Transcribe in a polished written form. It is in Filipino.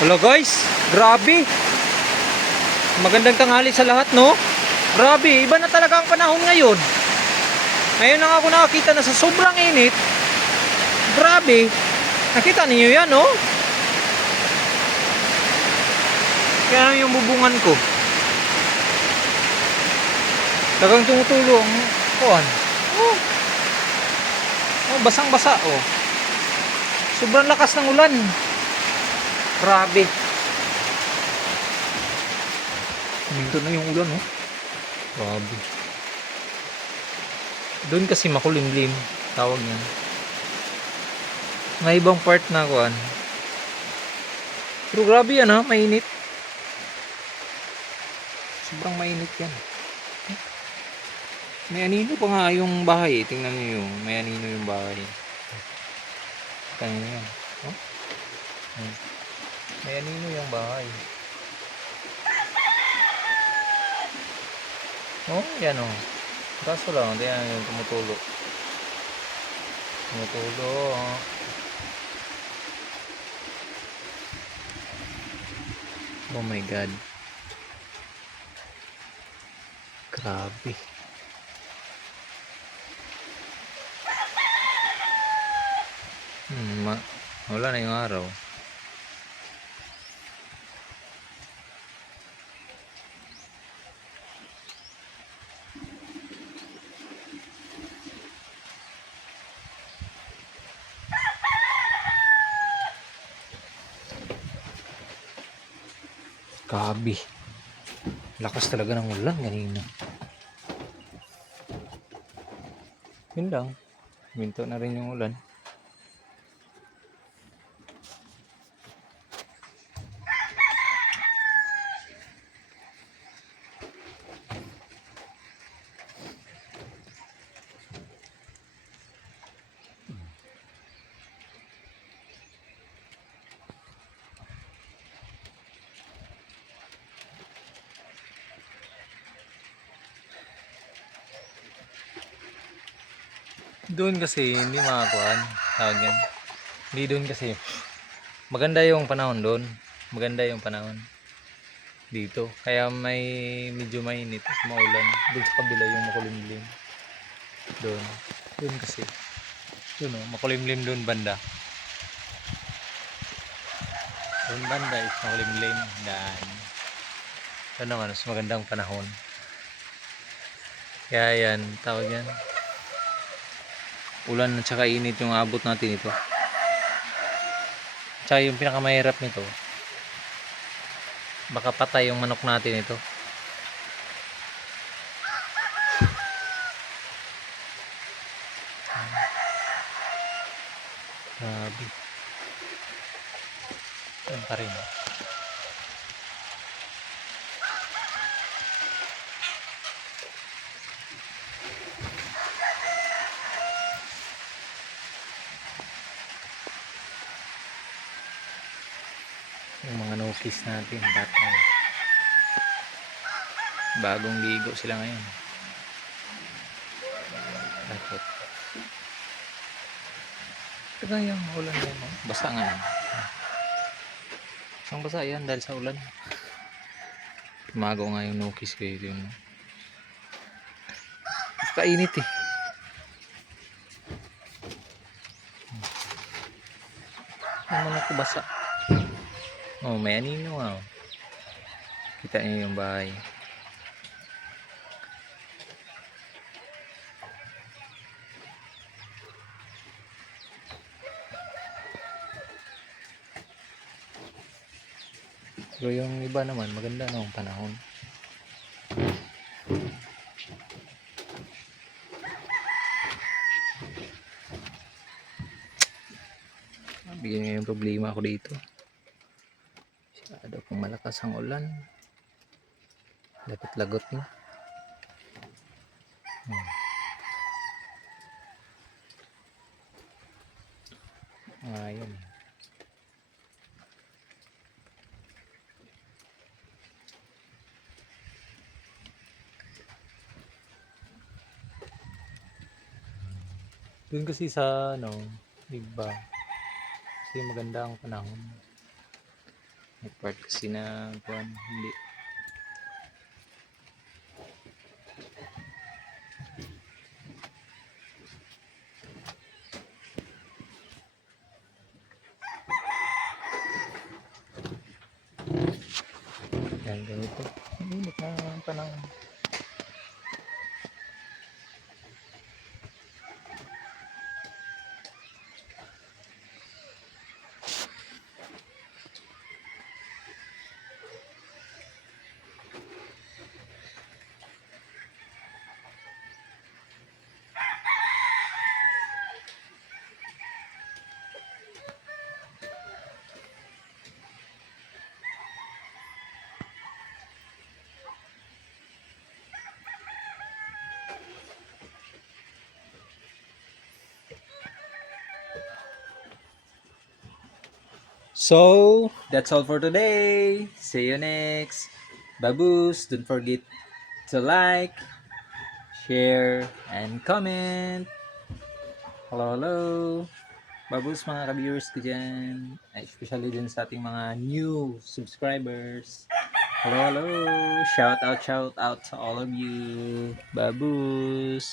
Hello guys, grabe. Magandang tanghali sa lahat, no? Grabe, iba na talaga ang panahon ngayon. Ngayon lang ako nakakita na sa sobrang init. Grabe. Nakita niyo yan, no? Kaya yung bubungan ko. Talagang tumutulo ang kuwan. Oh. Oh, basang-basa, oh. Sobrang lakas ng ulan. Grabe. Minto na yung ulan, oh. Grabe. Doon kasi makulimlim. Tawag yan. May ibang part na kuan. Pero grabe yan, ha. Mainit. Sobrang mainit yan. May anino pa nga yung bahay. Tingnan nyo yung may anino yung bahay. Tingnan nyo yan. Oh? May anino yung bahay. Oh, yan oh. Kaso lang, yan yung tumutulo. Tumutulo. Oh my God. Grabe. Wala na yung araw. Grabe. Lakas talaga ng ulan kanina. Yun lang. Minto na rin yung ulan. Doon kasi hindi makakuan. Tawag yan. Hindi doon kasi. Maganda yung panahon doon. Maganda yung panahon dito. Kaya may medyo mainit at maulan. Doon sa kabila yung makulimlim. Doon. Doon kasi. Doon oh, makulimlim doon banda. Doon banda is makulimlim. Dan. Ito naman, mas magandang panahon. Kaya yan, tawag yan. Ulan at saka init yung abot natin ito. Tsaka yung pinakamahirap nito, baka patay yung manok natin ito. Grabe. Yan pa rin. Yung mga nukis natin batang bagong ligo sila ngayon. Bakit? Ito yung ulan yan, no? Basa nga yan. Isang basa yan dahil sa ulan. Tumago nga yung nukis ko yun. Kainit eh. Ang manok ko basa. Oh, may anino nga. Oh. Kita niyo yung bahay. Pero yung iba naman, maganda na ang panahon. Bigyan nga yung problema ako dito. Masyado kung malakas ang ulan. Dapat lagot na. Ayun. Doon kasi sa ano, iba. Kasi maganda ang panahon. May part kasi na kuan, hindi. Yan, ganito. Ang init na panahon. So, that's all for today. See you next. Baboos, don't forget to like, share, and comment. Hello, hello. Baboos mga ka-viewers ko dyan. Especially dun sa ating mga new subscribers. Hello, hello. Shout out to all of you. Baboos.